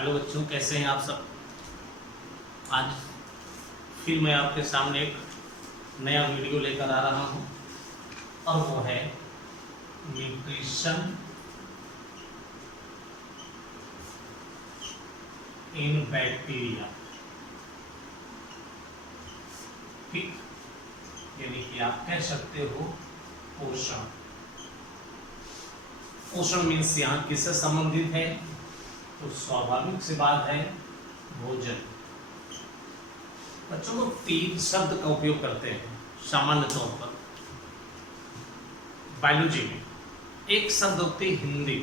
Hello बच्चों, कैसे हैं आप सब। आज फिर मैं आपके सामने एक नया वीडियो लेकर आ रहा हूं और वो है न्यूट्रिशन इन बैक्टीरिया। ठीक, यानी कि आप कह सकते हो पोषण। पोषण मीन्स यहाँ किससे संबंधित है, तो स्वाभाविक सी बात है भोजन। बच्चों को 3 शब्द का उपयोग करते हैं सामान्य तौर पर बायोलॉजी में। एक शब्द होती है हिंदी,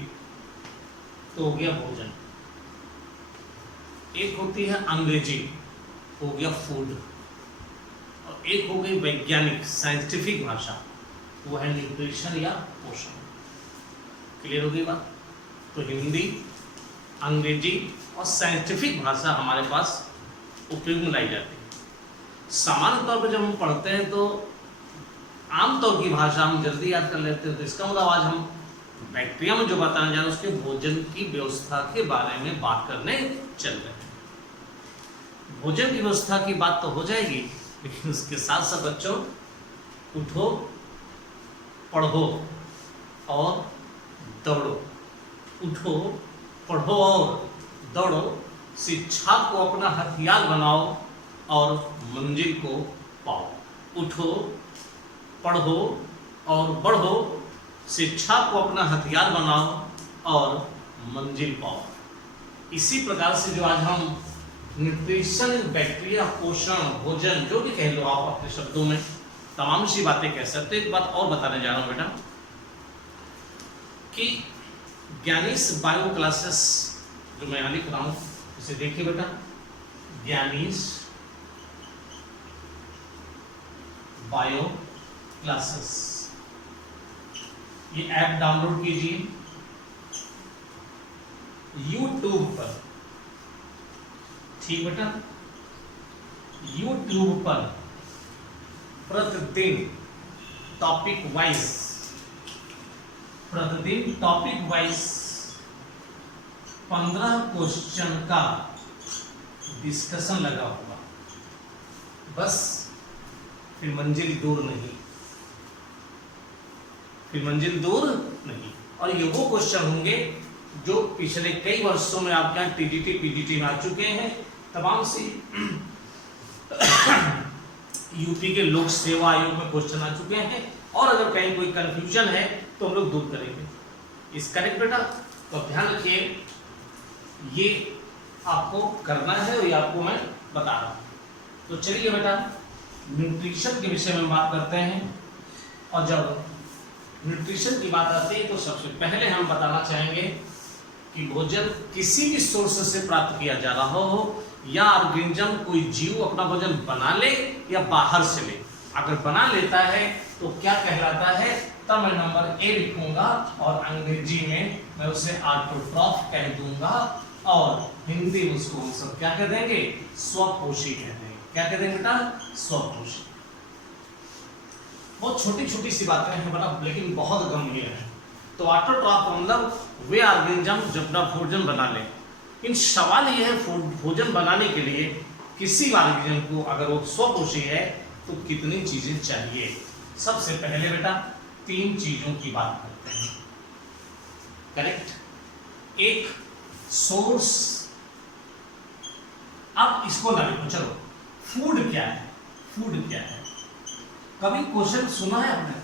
तो हो गया भोजन। एक होती है अंग्रेजी, हो गया फूड। और एक हो गई वैज्ञानिक साइंटिफिक भाषा, वो है न्यूट्रिशन या पोषण। क्लियर हो गई बात। तो हिंदी, अंग्रेजी और साइंटिफिक भाषा हमारे पास उपयोग में लाई जाती है। सामान्य तौर पर जब हम पढ़ते हैं तो आमतौर की भाषा हम जल्दी याद कर लेते हैं। तो इसका मतलब आज हम बैक्टीरिया में जो बताने जा रहे हैं उसके भोजन की व्यवस्था के बारे में बात करने चल रहे हैं। भोजन की व्यवस्था की बात तो हो जाएगी, लेकिन उसके साथ साथ बच्चों उठो, पढ़ो और दौड़ो। उठो, पढ़ो और दौड़ो, शिक्षा को अपना हथियार बनाओ और मंजिल को पाओ। उठो, पढ़ो और बढ़ो, शिक्षा को अपना हथियार बनाओ और मंजिल पाओ। इसी प्रकार से जो आज हम न्यूट्रिशन, बैक्टीरिया, पोषण, भोजन, जो भी कह लो आप अपने शब्दों में, तमाम सी बातें कह सकते। एक बात और बताने जा रहा हूं बेटा कि ज्ञानीस बायो क्लासेस जो मैं यहां लिख रहा हूं, इसे देखिए बेटा। ज्ञानीस बायो क्लासेस, ये ऐप डाउनलोड कीजिए यूट्यूब पर। ठीक बेटा, यूट्यूब पर प्रतिदिन टॉपिक वाइज, प्रतिदिन टॉपिक वाइज 15 क्वेश्चन का डिस्कशन लगा हुआ। बस फिर मंजिल दूर नहीं, फिर मंजिल दूर नहीं। और ये वो क्वेश्चन होंगे जो पिछले कई वर्षों में आपके यहाँ टीजीटी, पीजीटी में आ चुके हैं। तमाम सी यूपी के लोक सेवा आयोग में क्वेश्चन आ चुके हैं। और अगर कहीं कोई कंफ्यूजन है तो हम लोग दूर करेंगे। इस करेक्ट बेटा, तो ध्यान रखिए, ये आपको करना है और ये आपको मैं बता रहा हूं। तो चलिए बेटा, न्यूट्रिशन के विषय में बात करते हैं। और जब न्यूट्रिशन की बात आती है तो सबसे पहले हम बताना चाहेंगे कि भोजन किसी भी सोर्स से प्राप्त किया जा रहा हो, या ऑर्गेनिज्म कोई जीव अपना भोजन बना ले या बाहर से ले। अगर बना लेता है तो क्या कहलाता है, तब मैं नंबर ए लिखूंगा और अंग्रेजी में मैं उसे ऑटोट्रॉफ कह दूंगा और हिंदी में उसको हम सब क्या कह देंगे, स्वपोषी कह देंगे। क्या कह देंगे बेटा, स्वपोषी। बहुत छोटी छोटी सी बातें हैं बेटा, लेकिन बहुत गंभीर है। तो ऑटोट्रॉफ मतलब वे ऑर्गेनिज्म जो अपना भोजन बना ले। इन सवाल यह है, भोजन बनाने के लिए किसी ऑर्गेनिज्म को अगर वो स्वपोषी है तो कितनी चीजें चाहिए। सबसे पहले बेटा 3 चीजों की बात करते हैं। करेक्ट, एक सोर्स। अब इसको ना लिखो, चलो फूड क्या है, फूड क्या है। कभी क्वेश्चन सुना है आपने,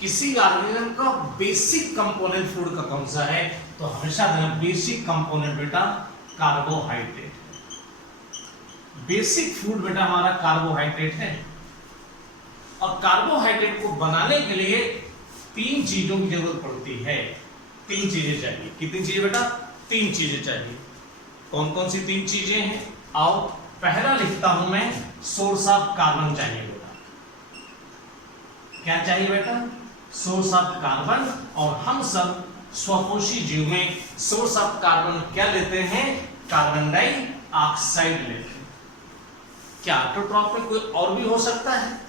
किसी ऑर्गेनिज्म का बेसिक कंपोनेंट फूड का कौन सा है, तो हमेशा बेसिक कंपोनेंट बेटा कार्बोहाइड्रेट है। बेसिक फूड बेटा हमारा कार्बोहाइड्रेट है। और कार्बोहाइड्रेट को बनाने के लिए 3 चीजों की जरूरत पड़ती है। 3 चीजें चाहिए। कितनी चीजें बेटा, 3 चीजें चाहिए। कौन कौन सी 3 चीजें हैं, आओ पहला लिखता हूं मैं, सोर्स ऑफ कार्बन चाहिए बेटा। क्या चाहिए बेटा, सोर्स ऑफ कार्बन। और हम सब स्वपोषी जीव में सोर्स ऑफ कार्बन क्या लेते हैं, कार्बन डाइऑक्साइड लेते हैं। क्या ऑटोट्रॉफ में कोई और भी हो सकता है,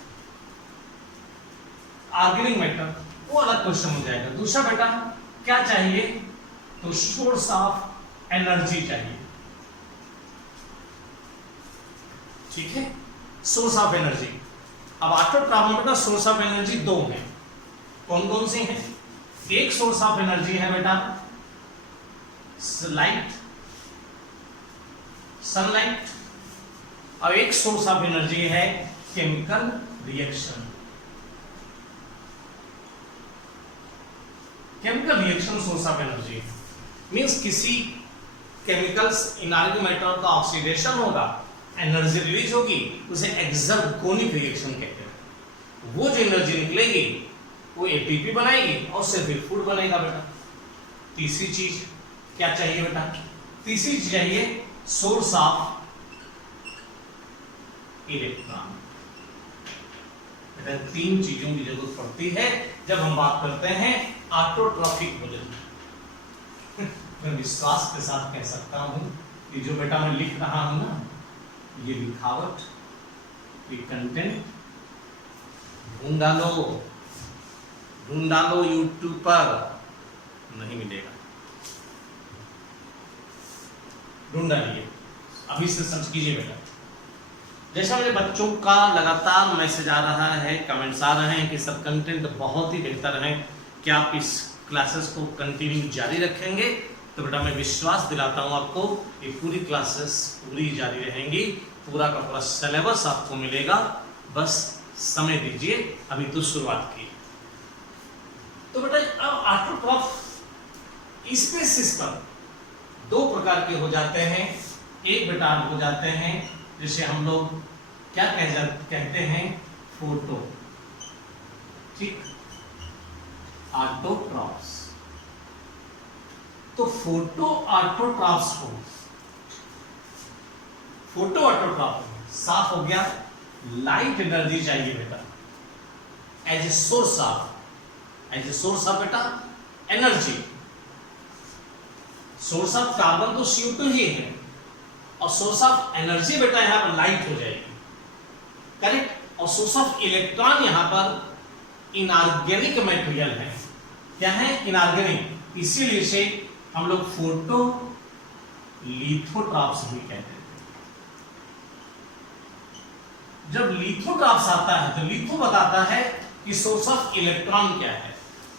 ऑर्गेनिक मैटर, वो अलग क्वेश्चन हो जाएगा। दूसरा बेटा क्या चाहिए, तो सोर्स ऑफ एनर्जी चाहिए। ठीक है। सोर्स ऑफ एनर्जी, अब ऑटोट्रॉफ में बेटा सोर्स ऑफ एनर्जी दो हैं, कौन कौन से हैं? एक सोर्स ऑफ एनर्जी है बेटा लाइट, सनलाइट, और एक सोर्स ऑफ एनर्जी है chemical reaction. Chemical reaction source of energy means किसी केमिकल्स इनऑर्गेनिक मैटर का ऑक्सीडेशन होगा, एनर्जी रिलीज होगी, उसे एक्सर्गोनिक रिएक्शन कहते हैं। वो जो एनर्जी निकलेगी वो एटीपी बनाएगी और उससे फिर फूड बनेगा बेटा। तीसरी चीज क्या चाहिए बेटा? तीसरी चीज चाहिए सोर्स ऑफ इलेक्ट्रॉन। बेटा तीन चीजों की जरूरत पड़ती है जब हम बात करते हैं ऑटोट्रॉफिक भोजन। मैं विश्वास के साथ कह सकता हूं कि जो बेटा मैं लिख रहा हूं ना, ये लिखावट, ये कंटेंट ढूंढ डालो यूट्यूब पर, नहीं मिलेगा, ढूंढ डालिए, अभी से सर्च कीजिए बेटा। जैसा मेरे बच्चों का लगातार मैसेज आ रहा है, कमेंट्स आ रहे हैं कि सर कंटेंट बहुत ही बेहतर है, क्या आप इस क्लासेस को कंटिन्यू जारी रखेंगे? तो बेटा मैं विश्वास दिलाता हूं आपको, ये पूरी क्लासेस पूरी जारी रहेंगी, पूरा का पूरा सिलेबस आपको मिलेगा, बस समय दीजिए, अभी तो शुरुआत की। तो बेटा अब ऑटोट्रॉफ स्पीशीज पर दो प्रकार के हो जाते हैं। एक बेटा हो जाते हैं जिसे हम लोग क्या कहते हैं, फोटो, ठीक, ऑटोट्रॉफ्स। तो फोटो ऑटोट्रॉफ्स को, फोटो ऑटोट्रॉफ साफ हो गया, लाइट एनर्जी चाहिए बेटा एज ए सोर्स ऑफ बेटा एनर्जी। सोर्स ऑफ कार्बन तो CO2 ही है, और सोर्स ऑफ एनर्जी बेटा यहां पर लाइट हो जाएगी, करेक्ट। और सोर्स ऑफ इलेक्ट्रॉन यहां पर इनऑर्गेनिक मटेरियल है, क्या है? इनऑर्गेनिक, इसीलिए इसे हम लोग फोटो लिथोट्रॉप्स भी कहते हैं। जब लिथोट्रॉप्स आता है तो लिथो बताता है कि सोर्स ऑफ इलेक्ट्रॉन क्या है,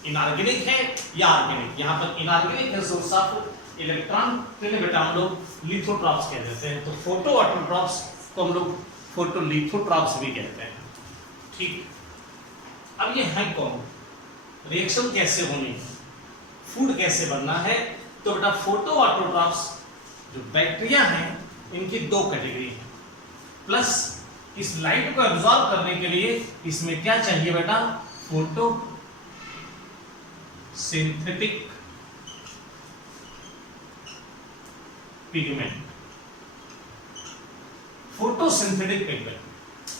इनऑर्गेनिक है या ऑर्गेनिक। यहां पर इनऑर्गेनिक है सोर्स ऑफ इलेक्ट्रॉन, तो इन्हें बेटा हम लोग लिथोट्रॉप्स कह देते हैं। तो फोटो ऑटोट्रॉप्स को हम लोग फोटो लिथोट्रॉप्स भी कहते हैं, ठीक। अब ये है कौन, रिएक्शन कैसे होनी है, फूड कैसे बनना है? तो बेटा फोटो ऑटोट्रॉप्स जो बैक्टीरिया हैं इनकी दो कैटेगरी है, प्लस इस लाइट को एब्जॉर्ब करने के लिए इसमें क्या चाहिए बेटा? Photo synthetic pigment, photosynthetic pigment.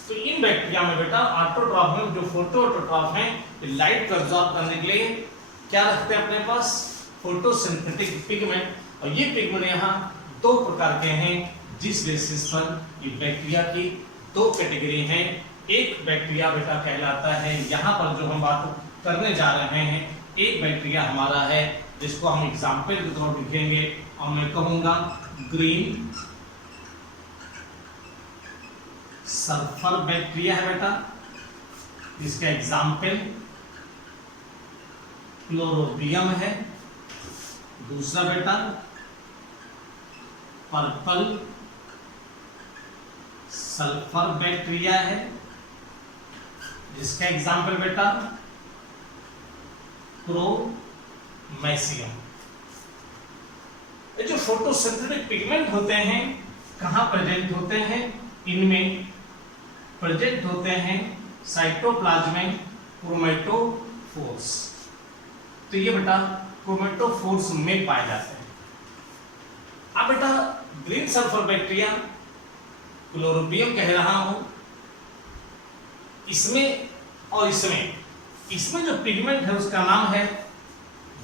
तो इन बैक्टीरिया में बेटा ऑटोट्रॉफ में जो फोटो ऑटोट्रॉफ हैं, लाइट को एब्जॉर्ब करने के लिए क्या रखते हैं अपने पास? Photosynthetic pigment. और ये पिगमेंट यहाँ दो प्रकार के हैं, जिस बेसिस पर ये बैक्टीरिया की दो कैटेगरी हैं। एक बैक्टीरिया बेटा कहलाता है, यहाँ पर जो हम बात करने जा रहे हैं, एक बैक्टीरिया हमारा है जिसको हम एग्जाम्पल के तौर पर लिखेंगे, और मैं कहूंगा ग्रीन सल्फर बैक्टीरिया है बेटा, इसका एग्जाम्पल क्लोरोबियम है। दूसरा बेटा पर्पल सल्फर बैक्टीरिया है, जिसका एग्जाम्पल बेटा क्रोमैसियम। ये जो फोटोसिंथेटिक पिगमेंट होते हैं कहाँ प्रेजेंट होते हैं? इनमें प्रेजेंट होते हैं साइटोप्लाज्म में क्रोमेटोफोर्स। तो ये बेटा क्रोमेटोफोर्स में पाए जाते हैं। अब बेटा ग्रीन सल्फर बैक्टीरिया क्लोरोबियम कह रहा हूं, इसमें और इसमें जो पिगमेंट है उसका नाम है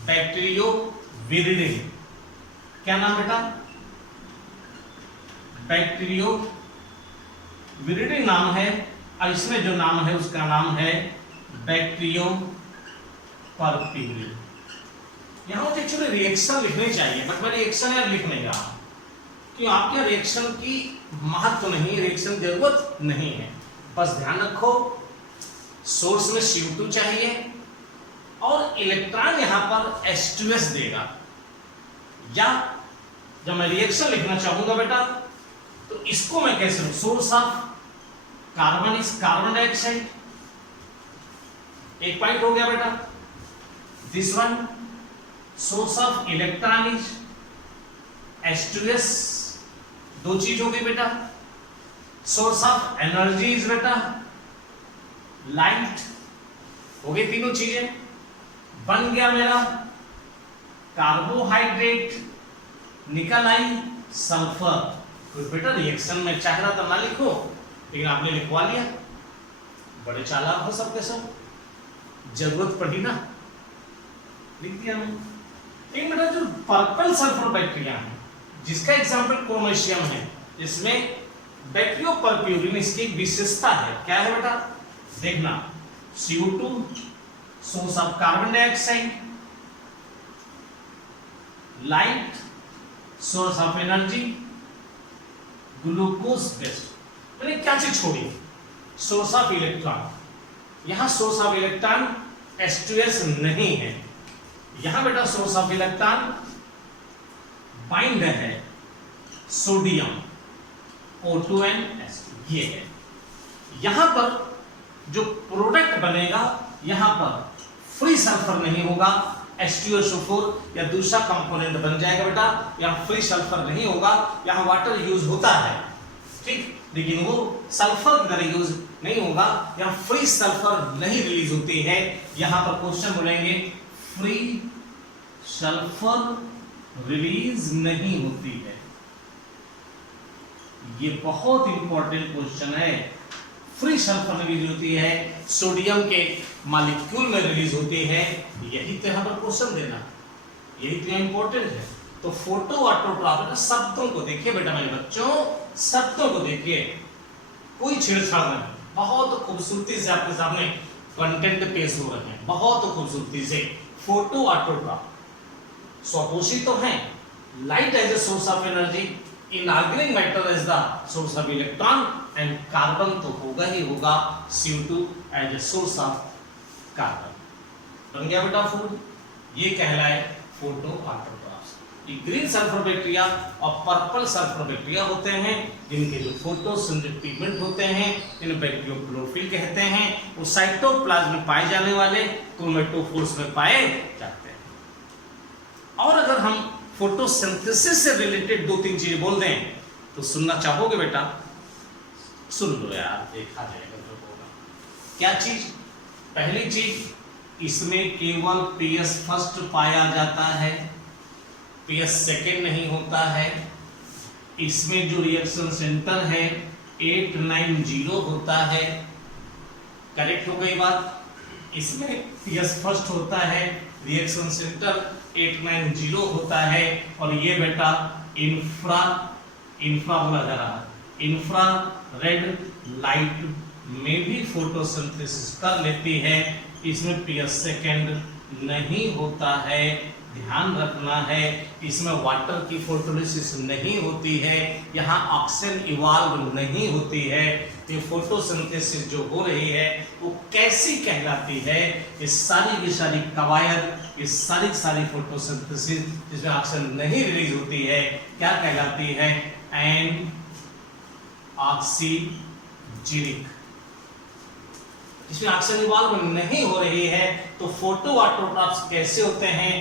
बैक्टीरियोविरिडिन। क्या नाम बेटा? बैक्टीरियोविरिडिन नाम है, और इसमें जो नाम है उसका नाम है बैक्टीरियोपर्पिग्रिन। यहां मुझे एक्चुअली रिएक्शन लिखनी चाहिए, बट मैं रिएक्शन यार लिख नहीं रहा, कि आपके रिएक्शन की महत्व नहीं, रिएक्शन जरूरत नहीं है। बस ध्यान रखो सोर्स में CO2 चाहिए और इलेक्ट्रॉन यहां पर H2S देगा। या जब मैं रिएक्शन लिखना चाहूंगा बेटा तो इसको मैं कैसे लूं, source of carbon is carbon dioxide, एक पॉइंट हो गया बेटा। This one source of electron is H2S, दो चीज हो गई बेटा। सोर्स ऑफ एनर्जी इज बेटा लाइट, हो गई तीनों चीजें। बन गया मेरा कार्बोहाइड्रेट, निकल आई सल्फर। तो बेटा रिएक्शन में चाह रहा था ना लिखो, लेकिन आपने लिखवा लिया। बड़े चालाक हो सबके सब, जरूरत पड़ी ना लिख दिया मैंने। एक बेटा जो पर्पल सल्फर बैक्टीरिया है जिसका एग्जाम्पल क्रोमेशियम है, इसमें बैक्टीरियोपर्क्यूरिन इसकी विशेषता है, क्या है बेटा देखना, CO2 source of carbon dioxide, light source of energy, glucose based. मैंने क्या चीज छोड़ी, सोर्स ऑफ इलेक्ट्रॉन। यहां सोर्स ऑफ इलेक्ट्रॉन H2S नहीं है, यहां बेटा सोर्स ऑफ इलेक्ट्रॉन बाइंड है सोडियम O2NH2, ये है। यहां पर जो प्रोडक्ट बनेगा यहां पर फ्री सल्फर नहीं होगा, H2SO4 या दूसरा कंपोनेंट बन जाएगा बेटा। यहां फ्री सल्फर नहीं होगा, यहां वाटर यूज होता है ठीक, लेकिन वो सल्फर की तरह यूज नहीं होगा, यहां फ्री सल्फर नहीं रिलीज होती है। यहां पर क्वेश्चन बोलेंगे फ्री सल्फर रिलीज नहीं होती है, ये बहुत इंपॉर्टेंट क्वेश्चन है। फ्री सल्फर रिलीज होती है, सोडियम के मॉलिक्यूल में रिलीज होती है, यही तो यहां पर क्वेश्चन देना, यही तो इंपॉर्टेंट है। तो फोटो ऑटोट्रॉप शब्दों को देखिए बेटा मेरे बच्चों, शब्दों को देखिए, कोई छेड़छाड़ नहीं, बहुत खूबसूरती से आपके सामने कंटेंट पेश हो रहे हैं, बहुत खूबसूरती से। फोटो ऑटोट्रॉप स्वपोषी तो है, light as a source of energy, inorganic matter as the source of electron, and carbon तो होगा ही होगा, CO2 as a source of carbon. बन गया बेटा फूड, ये कहलाए फोटो ऑटोट्रॉप्स। ये ग्रीन सल्फर बैक्टीरिया और पर्पल सल्फर बैक्टीरिया होते हैं, जिनके जो फोटोसिंथेटिक पिगमेंट होते हैं इन्हें बैक्टीरियोक्लोरोफिल कहते हैं। वो साइटोप्लाज्म में पाए जाने वाले क्रोमेटोफोर्स में पाए जाते हैं। और अगर हम फोटोसिंथेसिस से रिलेटेड दो तीन चीजें बोल दें तो सुनना चाहोगे बेटा, सुन लो यार, देखा जाएगा जो होगा। क्या चीज, पहली चीज इसमें केवल PS फर्स्ट पाया जाता है, PS सेकेंड नहीं होता है। इसमें जो रिएक्शन सेंटर है 890 होता है, करेक्ट हो गई बात। इसमें PS फर्स्ट होता है, रिएक्शन सेंटर 890 होता है, और ये बेटा इंफ्रा बोला जा रहा है, इंफ्रा रेड लाइट में भी फोटोसिंथेसिस कर लेती है। इसमें PS सेकेंड नहीं होता है, ध्यान रखना है। इसमें वाटर की फोटोलिसिस नहीं होती है, यहाँ ऑक्सीजन इवॉल्व नहीं होती है। ये फोटोसिंथेसिस जो हो रही है वो कैसी कहलाती है, ये सारी की सारी कवायद, ये सारी की सारी फोटोसिंथेसिस जिसमें ऑक्सीजन नहीं रिलीज होती है, क्या कहलाती है, एन ऑक्सीजेनिक। इसमें ऑक्सीजन इवॉल्व नहीं हो रही है तो फोटो ऑटोट्रॉप्स कैसे होते हैं,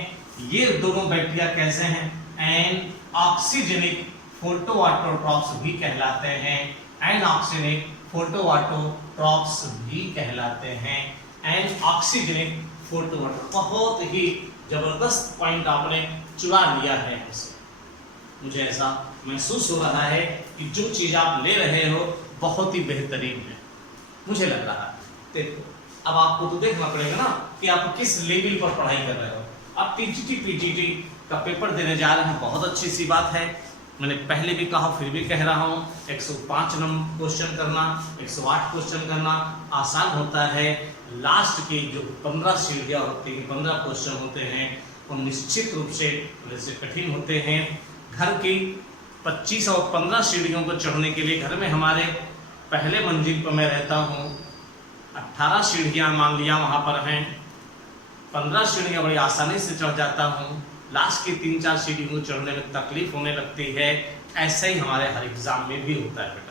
ये दोनों बैक्टीरिया कैसे हैं, एन ऑक्सीजेनिक फोटो ऑटोट्रॉप्स भी कहलाते हैं, एन ऑक्सीजेनिक फोटो ऑटोट्रॉप्स भी कहलाते हैं, एन ऑक्सीजेनिक फोटो ऑटोट्रॉप। बहुत ही जबरदस्त पॉइंट आपने चुरा लिया है हमसे, मुझे ऐसा महसूस हो रहा है कि जो चीज आप ले रहे हो बहुत ही बेहतरीन है, मुझे लग रहा है। देखो अब आपको तो देखना पड़ेगा ना कि आप किस लेवल पर पढ़ाई कर रहे हो। आप TGT PGT का पेपर देने जा रहे हैं, बहुत अच्छी सी बात है। मैंने पहले भी कहा फिर भी कह रहा हूँ, 105 नंबर क्वेश्चन करना, 108 क्वेश्चन करना आसान होता है। लास्ट की जो 15 सीढ़ियाँ होती हैं, 15 क्वेश्चन होते हैं, वो निश्चित रूप से वैसे कठिन होते हैं। घर की 25 और 15 सीढ़ियों को चढ़ने के लिए घर में हमारे पहले मंजिल पर मैं रहता हूँ, 18 सीढ़ियाँ मान लिया वहाँ पर हैं, 15 सीढ़ियाँ बड़ी आसानी से चढ़ जाता हूँ, लास्ट की 3-4 सीढ़ियों को चढ़ने में तकलीफ होने लगती है। ऐसा ही हमारे हर एग्जाम में भी होता है बेटा।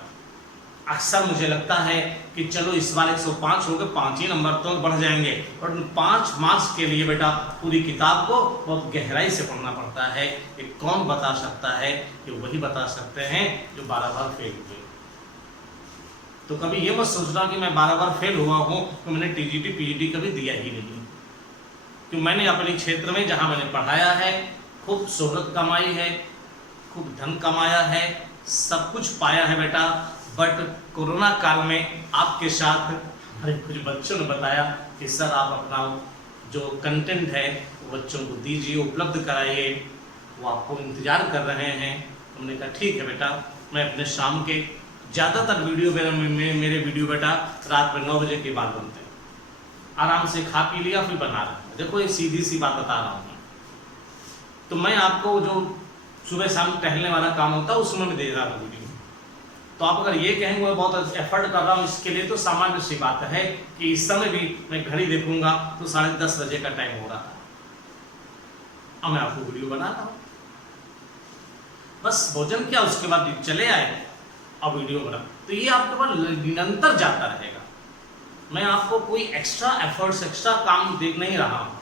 अक्सर मुझे लगता है कि चलो इस बार 105 हो गए, 5 ही नंबर तो बढ़ जाएंगे, और 5 मार्क्स के लिए बेटा पूरी किताब को बहुत गहराई से पढ़ना पड़ता है। ये कौन बता सकता है? कि वही बता सकते हैं जो 12 बार फेल हुए। तो कभी ये मत सोचना कि मैं 12 बार फेल हुआ हूँ तो मैंने टीजीटी पीजीटी कभी दिया ही नहीं, क्योंकि मैंने अपने क्षेत्र में जहाँ मैंने पढ़ाया है खूब शोहरत कमाई है, खूब धन कमाया है, सब कुछ पाया है बेटा। बट कोरोना काल में आपके साथ हमारे कुछ बच्चों ने बताया कि सर आप अपना जो कंटेंट है वो बच्चों को दीजिए, उपलब्ध कराइए, वो आपको इंतजार कर रहे हैं। हमने कहा ठीक है बेटा, मैं अपने शाम के ज़्यादातर वीडियो मेरे वीडियो बेटा रात में 9 बजे के बाद बनते हैं। आराम से खा पी लिया फिर बना रहे हैं। देखो ये सीधी सी बात बता रहा हूँ मैं। तो मैं आपको जो सुबह शाम टहलने वाला काम होता है उसमें मैं दे रहा हूँ वीडियो। तो आप अगर ये कहेंगे मैं बहुत एफर्ट कर रहा हूँ इसके लिए, तो सामान्य सी बात है कि इस समय भी मैं घड़ी देखूंगा तो 10:30 बजे का टाइम हो रहा था, अब मैं आपको वीडियो बना रहा हूँ। बस भोजन किया, उसके बाद चले आए, अब वीडियो बना। तो ये आपके पास निरंतर जाता रहेगा। मैं आपको कोई एक्स्ट्रा एफर्ट्स, एक्स्ट्रा काम देख नहीं रहा हूँ,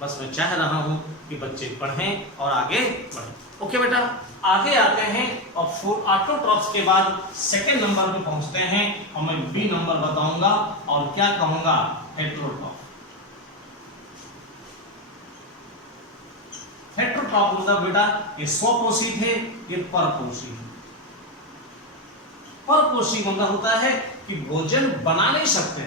बस मैं चाह रहा हूँ कि बच्चे पढ़ें और आगे बढ़ें। ओके बेटा, आगे आते हैं और ऑटोट्रॉफ्स के बाद सेकंड नंबर पे पहुंचते हैं और मैं बी नंबर बताऊंगा और क्या कहूंगा, हेटेरोट्रॉफ। हेटेरोट्रॉफ मतलब बेटा ये स्वपोषी थे, ये परपोषी। परपोषी मतलब होता है कि भोजन बना नहीं सकते,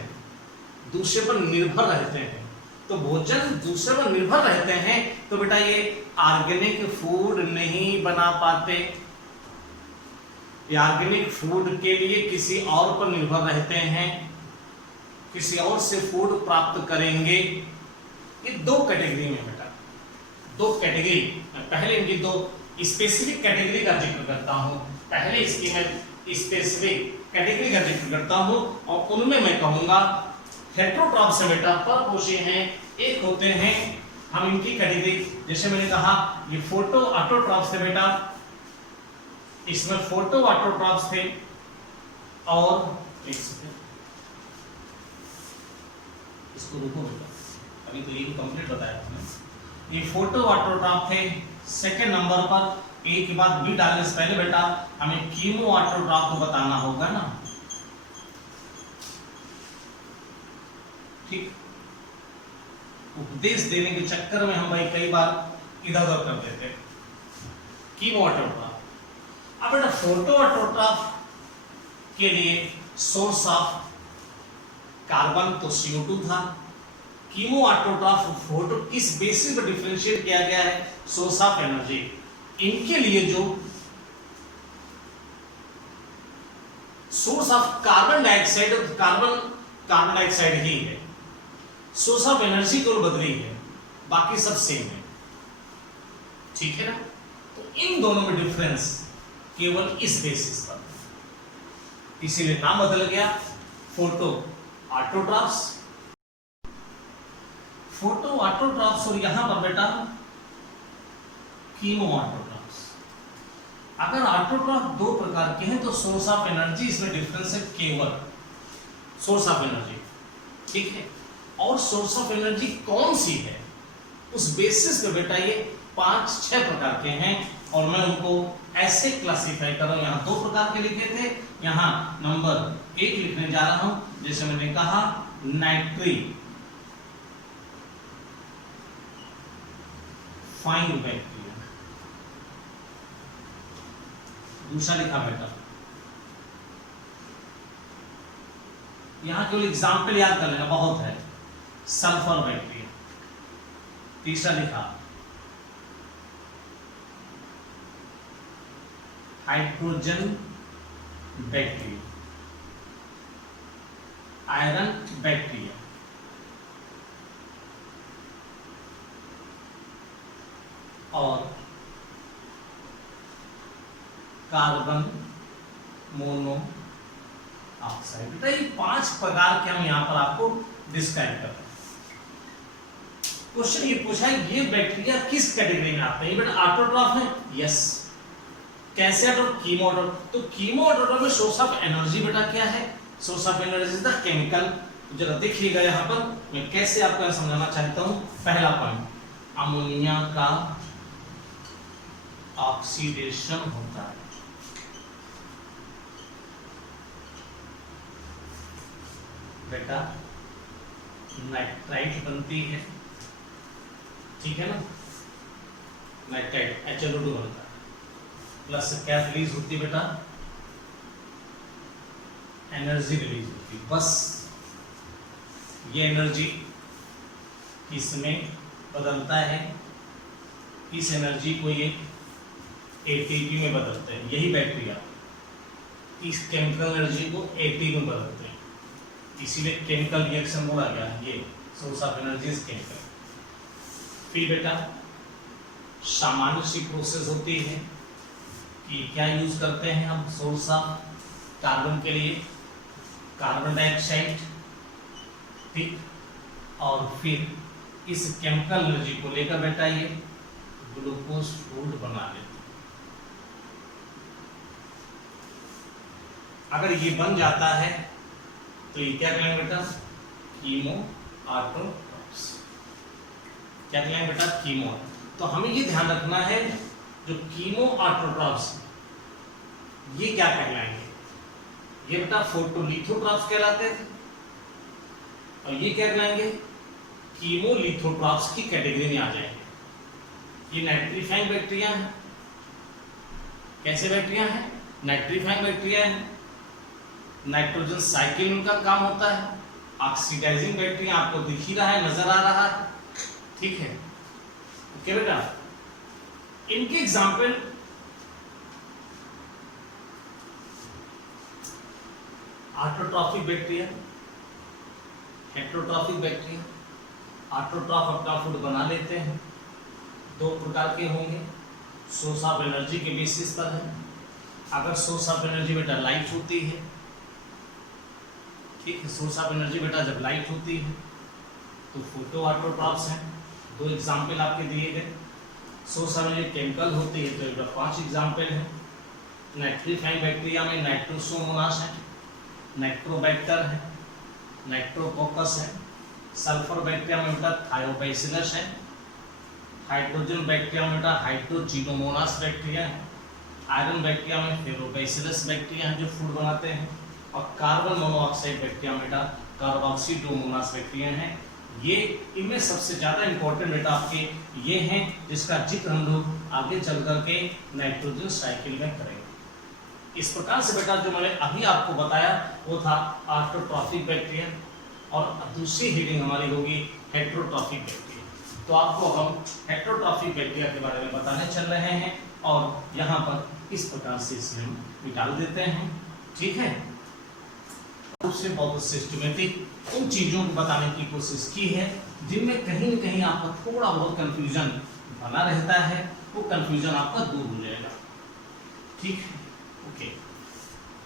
दूसरे पर निर्भर रहते हैं। तो भोजन दूसरे पर निर्भर रहते हैं तो बेटा ये ऑर्गेनिक फूड नहीं बना पाते, ये ऑर्गेनिक फूड के लिए किसी और पर निर्भर रहते हैं, किसी और से फूड प्राप्त करेंगे। ये 2 कैटेगरी में बेटा, 2 कैटेगरी। मैं पहले इनकी 2 स्पेसिफिक कैटेगरी का जिक्र करता हूं, पहले इसकी मैं स्पेसिफिक कैटेगरी का जिक्र करता हूं और उनमें मैं कहूंगा हेटेरोट्रॉफ से बेटा परपोषी हैं। एक होते हैं हम इनकी कैटेगरी, जैसे मैंने कहा ये फोटो ऑटोट्रॉफ से बेटा, इसमें फोटो ऑटोट्रॉफ थे और इसको रुको बेटा, अभी तो ये कंप्लीट बताया आपने। ये फोटो ऑटोट्रॉफ थे। सेकंड नंबर पर ए के बाद बी डालने से पहले बेटा हमें कीमो ऑटोट्रॉफ को बताना होगा ना, ठीक। उपदेश देने के चक्कर में हम भाई कई बार इधर उधर कर देते हैं। Chemo autotroph. अब बेटा फोटो ऑटोट्रॉफ के लिए सोर्स ऑफ कार्बन तो CO2 था। कीमो ऑटोट्रॉफ फोटो किस बेसिस पर डिफरेंशिएट किया गया है, सोर्स ऑफ एनर्जी। इनके लिए जो source of carbon dioxide, carbon dioxide ही है, सोर्स ऑफ एनर्जी को बदली है, बाकी सब सेम है, ठीक है ना। तो इन दोनों में डिफरेंस केवल इस बेसिस पर, इसीलिए नाम बदल गया फोटो ऑटोट्रॉफ्स। फोटो ऑटोट्रॉफ्स और यहां पर बेटा कीमो ऑटोट्रॉफ्स। अगर ऑटोट्रॉफ 2 प्रकार के हैं तो सोर्स ऑफ एनर्जी इसमें डिफरेंस है, केवल सोर्स ऑफ एनर्जी, ठीक है। और सोर्स ऑफ एनर्जी कौन सी है उस बेसिस पे बेटा ये 5-6 प्रकार के हैं और मैं उनको ऐसे क्लासिफाई कर रहा हूं। यहां 2 प्रकार के लिखे थे, यहां नंबर 1 लिखने जा रहा हूं। जैसे मैंने कहा नाइट्री फाइन बैक्टीरिया, दूसरा लिखा बेटा, यहां केवल एग्जाम्पल याद कर लेना, बहुत है, सल्फर बैक्टीरिया। तीसरा लिखा हाइड्रोजन बैक्टीरिया, आयरन बैक्टीरिया, और कार्बन मोनोऑक्साइड। बेटा ये 5 प्रकार के हम यहाँ पर आपको डिस्क्राइब कर रहे हैं। क्वेश्चन ये पूछा है ये बैक्टीरिया किस कैटेगरी में आते हैं? बेटा ऑटोट्रॉफ है, यस। कैसे ऑटोट्रॉफ? कीमोऑटोट्रॉफ। तो कीमोऑटोट्रॉफ में सोर्स ऑफ एनर्जी बेटा क्या है? Source of energy is the chemical. जरा देखिएगा यहाँ पर मैं कैसे आपको समझाना चाहता हूँ। पहला पॉइंट, अमोनिया का ऑक्सीडेशन होता है। बेटा नाइट्राइट बनती है, ठीक है ना, नाइट्राइट HNO2 बनता है, प्लस क्या रिलीज होती है बेटा? एनर्जी रिलीज होती है। बस ये एनर्जी किसमें बदलता है? इस एनर्जी को ये ATP में बदलते हैं। यही बैक्टीरिया इस केमिकल एनर्जी को ATP में बदलते हैं, इसीलिए केमिकल रिएक्शन बोला गया है। ये source of energy is chemical. फिर बेटा सामान्य सी प्रोसेस होती है कि क्या यूज करते हैं हम सोर्स ऑफ कार्बन के लिए? कार्बन डाइऑक्साइड, ठीक। और फिर इस केमिकल एनर्जी को लेकर बेटा ये ग्लूकोज फूड बना लेते हैं। अगर ये बन जाता है तो ये क्या कहलाएंगे बेटा? कीमोऑटोट्रॉफ्स। क्या कहलाएंगे बेटा? कीमो। तो हमें ये ध्यान रखना है जो कीमोऑटोट्रॉफ्स ये क्या कहलाएंगे? ये बेटा फोटोलिथोट्रॉफ्स कहलाते थे, और ये क्या कहलाएंगे? कीमोलिथोट्रॉफ्स की कैटेगरी में आ जाएंगे। ये नाइट्रीफाइंग बैक्टीरिया है। कैसे बैक्टीरिया है? नाइट्रीफाइंग बैक्टीरिया है। नाइट्रोजन साइकिल उनका काम होता है। ऑक्सीडाइजिंग बैक्टीरिया आपको दिख ही रहा है, नजर आ रहा है, ठीक है। ओके बेटा, इनके example autotrophic bacteria, heterotrophic bacteria. Autotroph अपना फूड बना लेते हैं, 2 प्रकार के होंगे, सोर्स ऑफ एनर्जी के बेसिस पर है। अगर सोर्स ऑफ एनर्जी बेटा लाइट होती है, ठीक है, सोर्स ऑफ एनर्जी बेटा जब लाइट होती है तो फोटो ऑटोट्रॉफ्स हैं। 2 एग्जाम्पल आपके दिए गए। सोर्स ऑफ एनर्जी केमिकल होती है तो बेटा 5 एग्जाम्पल हैं। नाइट्रीफाइंग बैक्टीरिया में नाइट्रोसोमोनास है, नाइट्रोबैक्टर है, नाइट्रोकोकस है। सल्फर बैक्टीरिया में बेटा थायोबैसिलस है। हाइड्रोजन बैक्टीरिया में बेटा हाइड्रोजिनोमोनास बैक्टीरिया है। आयरन बैक्टीरिया में फेरोबैसिलस बैक्टीरिया है जो फूड बनाते हैं। और कार्बन मोनोऑक्साइड बैक्टीरिया में बेटा कार्बोक्सीडोमोनास बैक्टीरिया हैं। ये इनमें सबसे ज्यादा इंपॉर्टेंट बेटा आपके ये हैं जिसका जिक्र हम लोग आगे चल करके नाइट्रोजन साइकिल में करेंगे। इस प्रकार से बेटा जो मैंने अभी आपको बताया वो था ऑटोट्रॉफिक बैक्टीरिया, और दूसरी हेडिंग हमारी होगी हेटेरोट्रॉफिक बैक्टीरिया। तो आपको हम हेटेरोट्रॉफिक बैक्टीरिया के बारे में बताने चल रहे हैं, और यहाँ पर इस प्रकार से इसे हम निकाल देते हैं, ठीक है। उससे बहुत सिस्टमेटिक उन चीजों को बताने की कोशिश की है जिनमें कहीं न कहीं आपका थोड़ा बहुत कंफ्यूजन बना रहता है, वो कंफ्यूजन आपका दूर हो जाएगा, ठीक है। ओके,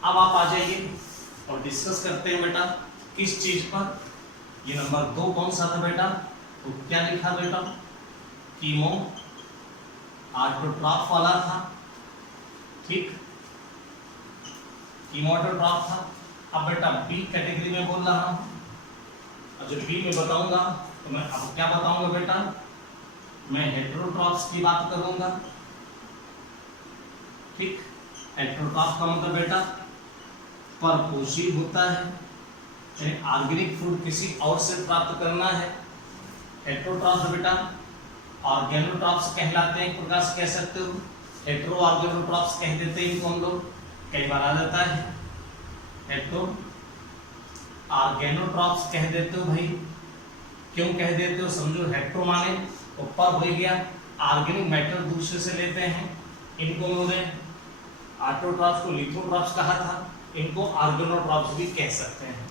अब आप आ जाइए और डिस्कस करते हैं बेटा किस चीज पर। ये नंबर 2 कौन सा था बेटा? तो क्या लिखा बेटा? कीमो ऑटोट्रॉफ वाला था, ठीक, कीमो ऑटोट्रॉफ था। अब बेटा बी कैटेगरी में बोल रहा हूं, और जब बी में बताऊंगा तो मैं अब क्या बताऊंगा बेटा? मैं हेटेरोट्रॉफ्स की बात करूंगा, ठीक। हेटेरोट्रॉफ का मतलब बेटा परपोषी होता है, ऑर्गेनिक फूड किसी और से प्राप्त करना है। हेटेरोट्रॉफ्स बेटा ऑर्गेनोट्रॉफ्स कहलाते हैं, एक प्रकार से कह सकते हो। हेटेरो ऑर्गेनोट्रॉफ्स कह देते हैं इनको हम लोग, कई बार आ जाता है हेटेरो ऑर्गेनोट्रॉफ्स कह देते हो भाई। क्यों कह देते हो? समझो हेटेरो माने ऊपर हो गया, ऑर्गेनिक मैटर दूसरे से लेते हैं। इनको उन्होंने ऑटोट्रॉफ्स को लिथोट्रॉफ्स कहा था, इनको ऑर्गेनोट्रॉफ्स भी कह सकते हैं।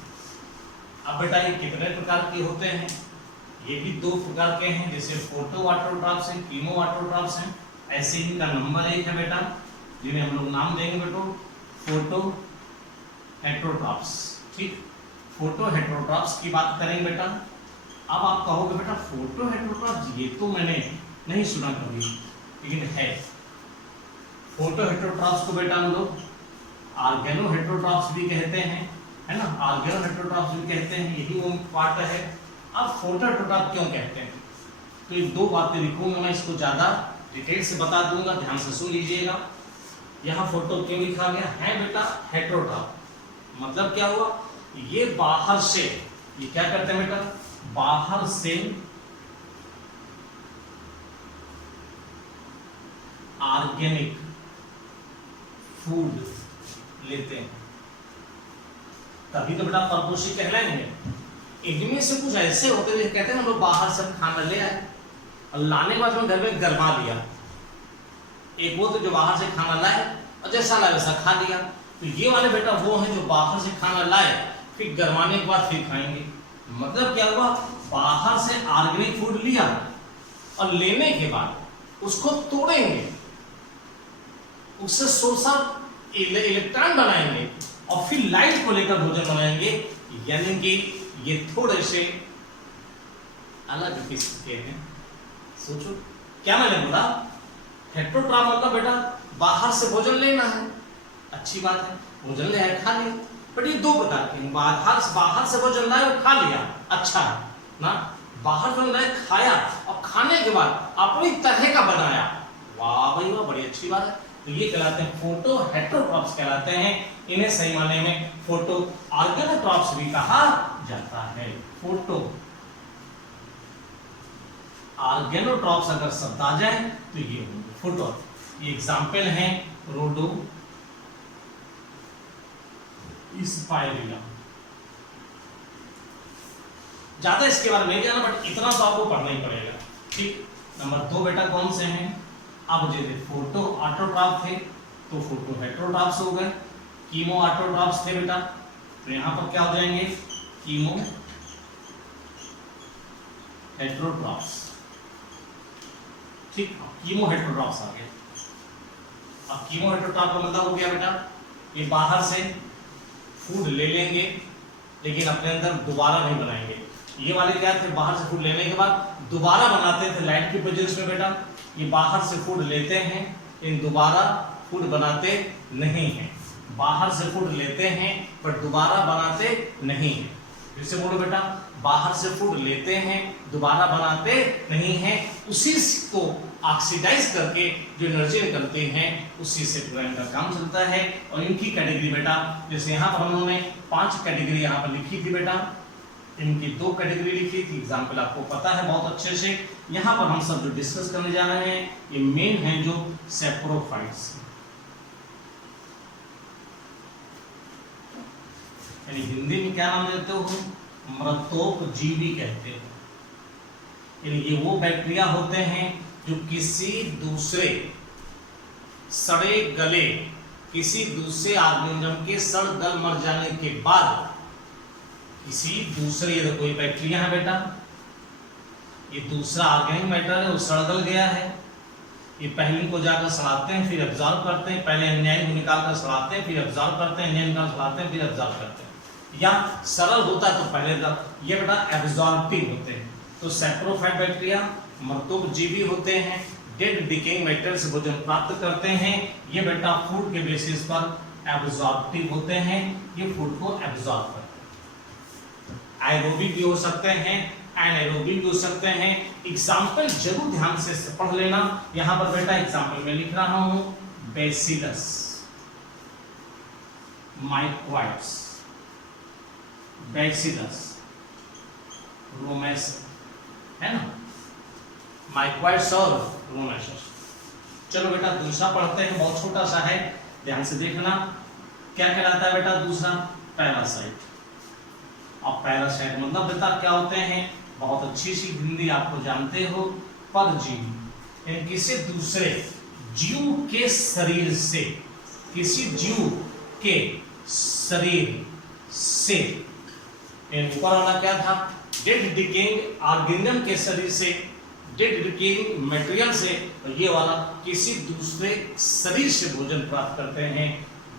अब बेटा ये कितने प्रकार के होते हैं? ये भी 2 प्रकार के हैं, जैसे फोटो ऑटोट्रॉफ्स हैं, कीमो ऑटोट्रॉफ्स हैं। ऐसे इनका नंबर 1 है बेटा जिन्हें हम लोग नाम देंगे बेटो फोटो हेट्रोट्रॉप्स। ठीक, फोटो हेट्रोट्रॉप्स की बात करेंगे बेटा। अब आप कहोगे बेटा फोटो हेट्रोट्रॉप्स, ये तो मैंने नहीं सुना कभी, लेकिन है। फोटो हेट्रोट्रॉप्स को बेटा हम लोग ऑर्गेनो हेट्रोट्रॉप्स भी कहते हैं, है ना, ऑर्गेनो हेट्रोट्रॉप्स भी कहते हैं, यही वो पार्ट है। अब फोटो हेट्रोट्रॉप क्यों कहते हैं, तो ये दो बातें लिखूंगा मैं, इसको ज्यादा डिटेल से बता दूंगा, ध्यान से सुन लीजिएगा। यहाँ फोटो क्यों लिखा गया है बेटा हेट्रोट्रॉप, मतलब क्या हुआ, ये बाहर से, ये क्या करते हैं बेटा, बाहर से ऑर्गेनिक फूड लेते हैं, तभी तो बेटा परपोषी कहलाएंगे। इनमें से कुछ ऐसे होते हैं कहते हैं हम लोग बाहर से खाना ले आए और लाने के बाद में घर में गरमा दिया। एक वो तो जो बाहर से खाना लाए और जैसा लाए वैसा खा लिया, तो ये वाले बेटा वो हैं जो बाहर से खाना लाए फिर गरमाने के बाद फिर खाएंगे। मतलब क्या हुआ, बाहर से ऑर्गेनिक फूड लिया और लेने के बाद उसको तोड़ेंगे, उससे शोषण इलेक्ट्रॉन बनाएंगे और फिर लाइट को लेकर भोजन बनाएंगे, यानी कि ये थोड़े से अलग किस्म के हैं। सोचो क्या मैंने बोला, हेट्रोट्रॉप मतलब बेटा बाहर से भोजन लेना है, अच्छी बात है, भोजन ले आए खा लिया, बट ये दो प्रकार के हैं, बाहर से भोजन लाए और खा लिया, अच्छा ना, बाहर भोजन लाए खाया और खाने के बाद अपनी तरह का बनाया, वाह भाई वाह, बड़ी अच्छी बात है। तो ये कहलाते हैं फोटो हेट्रोट्रॉप्स कहलाते हैं। इन्हें सही मायने में फोटो ऑर्गेनोट्रॉप्स भी कहा जाता है। फोटो ऑर्गेनोट्रॉप्स अगर शब्द आ जाए तो ये होंगे फोटो। ये एग्जाम्पल है रोडो स्पाइरिला। ज्यादा इसके बारे में नहीं जाना, बट इतना तो आपको पढ़ना ही पड़ेगा। ठीक, नंबर 2 बेटा कौन से हैं, अब जैसे फोटो ऑटोट्रॉप थे तो फोटो हेट्रोट्रॉप्स हो गए, कीमो ऑटोट्रॉप्स थे बेटा, तो यहां पर क्या हो जाएंगे, कीमो हेट्रोट्रॉप्स। ठीक, कीमो हेट्रोट्रॉप्स आ गए। अब कीमो हेट्रोट्रॉप का मतलब हो गया बेटा, ये बाहर से फूड ले लेंगे लेकिन अपने अंदर दोबारा नहीं बनाएंगे। ये वाले क्या थे, बाहर से फूड लेने के बाद दोबारा बनाते थे लाइट की प्रेजेंस में बेटा। ये बाहर से फूड लेते हैं इन दोबारा फूड बनाते नहीं हैं, बाहर से फूड लेते हैं पर दोबारा बनाते नहीं हैं। फिर से बोलो बेटा, बाहर से फूड लेते हैं दोबारा बनाते नहीं हैं, उसी को ऑक्सीडाइज करके जो एनर्जी निकलती हैं उसी से पूरा इनका काम चलता है। और इनकी कैटेगरी बेटा, जैसे यहाँ पर हम लोगों ने 5 कैटेगरी यहाँ पर लिखी थी बेटा, इनकी 2 कैटेगरी लिखी थी, एग्जाम्पल आपको पता है बहुत अच्छे से। यहाँ पर हम सब जो डिस्कस करने जा रहे हैं ये मेन है जो सेप्रोफाइट्स, यानी हिंदी में क्या नाम देते हो, मृतोपजीवी कहते हो। यानी ये वो बैक्टीरिया होते हैं जो किसी दूसरे सड़े गले, किसी दूसरे ऑर्गेनिज्म के सड़ गल मर जाने के बाद किसी दूसरे, ये कोई बैक्टीरिया है बेटा, ये दूसरा ऑर्गेनिक मैटर है, वो सड़ गल गया है, ये पहले को जाकर सड़ाते हैं फिर एब्जॉर्ब करते हैं, पहले एंजाइम को निकालकर सड़ाते हैं फिर एब्जॉर्ब करते हैं, एंजाइम निकाल सड़ाते हैं फिर एब्जॉर्ब करते हैं, या सरल होता है तो पहले तक, ये बेटा एब्जॉर्बिंग होते हैं। तो सेप्रोफाइट बैक्टीरिया मृतोपजीवी होते हैं, डेड डिकेइंग मैटर से भोजन प्राप्त करते हैं, ये बेटा फूड के बेसिस पर एब्जॉर्बिव होते हैं, ये फूड को एब्जॉर्ब करते हैं। एरोबिक भी हो सकते हैं, एनाएरोबिक भी हो सकते हैं। एग्जाम्पल जरूर ध्यान से पढ़ लेना। यहां पर बेटा एग्जाम्पल में लिख रहा हूं, बेसिलस, माइक्वाइड्स, बेसिलस रोमेस, है ना, माइक्वाइड्स और रोमेसस। चलो बेटा दूसरा पढ़ते हैं, बहुत छोटा सा है, ध्यान से देखना। क्या कहलाता है बेटा दूसरा, पैरासाइट। अब पैरासाइट मतलब बेटा क्या होते हैं, बहुत अच्छी सी हिंदी आपको जानते हो, परजीवी। यानी किसी दूसरे जीव के शरीर से, किसी जीव के शरीर से, ऊपर वाला क्या था, डेड डिकेइंग ऑर्गेनिज्म के शरीर से डिकेइंग मटेरियल से, ये वाला किसी दूसरे शरीर से भोजन प्राप्त करते हैं,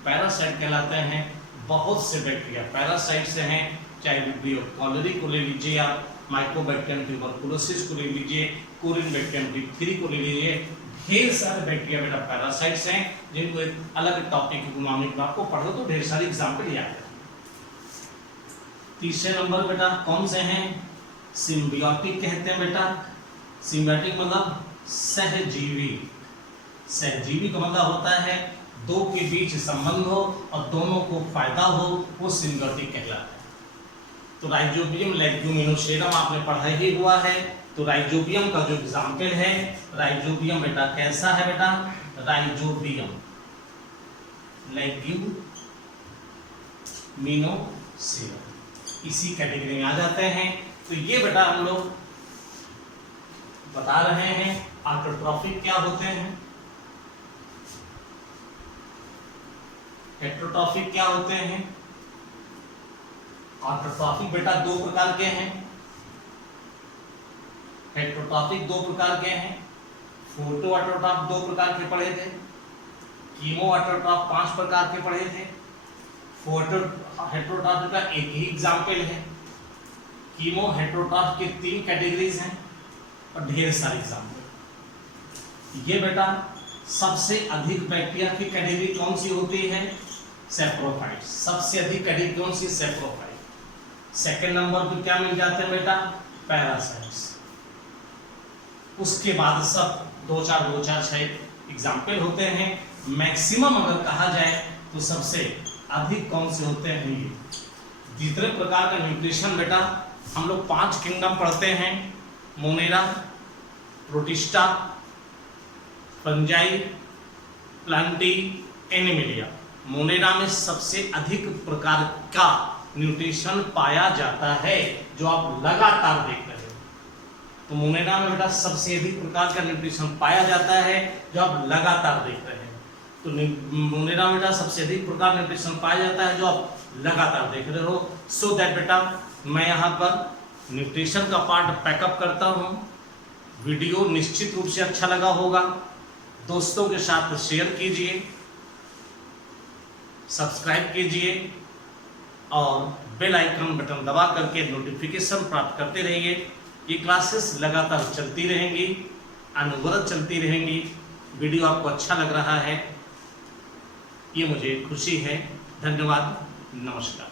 पैरासाइट कहलाते हैं। बहुत से बैक्टीरिया पैरासाइट से हैं, चाहे विब्रियो कॉलरी को ले लीजिए, आप माइकोबैक्टीरियम ट्यूबरकुलोसिस को ले लीजिए, कोरिन बैक्टीरियम डिप्थीरी को ले लीजिए, ढेर सारे बैक्टीरिया बेटा पैरासाइट्स हैं, जिनको एक अलग टॉपिक इकोनॉमिक में आपको पढ़ो तो ढेर सारे एग्जाम्पल याद है। तीसरे नंबर बेटा कौन से हैं? सिम्बियोटिक कहते हैं बेटा। सिम्बियोटिक मतलब सहजीवी। सहजीवी का मतलब होता है दो के बीच संबंध हो और दोनों को फायदा हो, वो सिम्बियोटिक कहलाता है। तो राइजोबियम लेग्यूमिनोसेरम आपने पढ़ा ही हुआ है। तो राइजोबियम का जो एग्जाम्पल है, राइजोबियम बेटा कैसा है बेटा? राइजोबियम लेग्यूमिनोसेरम इसी कैटेगरी में आ जाते हैं। तो ये बेटा हम लोग बता रहे हैं ऑटोट्रॉफिक क्या होते हैं, हेटेरोट्रॉफिक क्या होते हैं। ऑटोट्रॉफिक बेटा दो प्रकार के हैं, हेटेरोट्रॉफिक दो प्रकार के हैं। फोटो ऑटोट्रॉफ दो प्रकार के पढ़े थे, कीमो ऑटोट्रॉफ 5 प्रकार के पढ़े थे। फोटो हेटेरोट्रॉफ का एक ही एग्जाम्पल है। कीमो हेटेरोट्रॉफ के 3 कैटेगरीज हैं और ढेर सारे एग्जाम्पल। ये बेटा सबसे अधिक बैक्टीरिया की कैटेगरी कौन सी होती है? सैप्रोफाइट्स। सबसे अधिक कैटेगरी कौन सी? सैप्रोफाइट। सेकंड नंबर पे क्या मिल जाते हैं बेटा? पैरासाइट्स। उसके बाद सब 2-4 एग्जाम्पल होते हैं। मैक्सिमम अगर कहा जाए तो सबसे अधिक कौन से होते हैं? ये जितने प्रकार का न्यूट्रिशन बेटा हम लोग 5 किंगडम पढ़ते हैं, Monera, protista, fungi, Plantae, Animalia. Monera में सबसे अधिक प्रकार का न्यूट्रिशन पाया जाता है, जो आप लगातार देख रहे हो। तो मोनेरा में बेटा सबसे अधिक प्रकार का न्यूट्रिशन पाया जाता है, जो आप लगातार देख रहे हैं। तो मोनेरा में बेटा सबसे अधिक प्रकार न्यूट्रिशन पाया जाता है, जो आप लगातार देख रहे हो। सो दैट बेटा मैं यहाँ पर न्यूट्रिशन का पार्ट पैकअप करता हूँ। वीडियो निश्चित रूप से अच्छा लगा होगा, दोस्तों के साथ शेयर कीजिए, सब्सक्राइब कीजिए और बेल आइकन बटन दबा करके नोटिफिकेशन प्राप्त करते रहिए। ये क्लासेस लगातार चलती रहेंगी, अनवरत चलती रहेंगी। वीडियो आपको अच्छा लग रहा है, ये मुझे खुशी है। धन्यवाद, नमस्कार।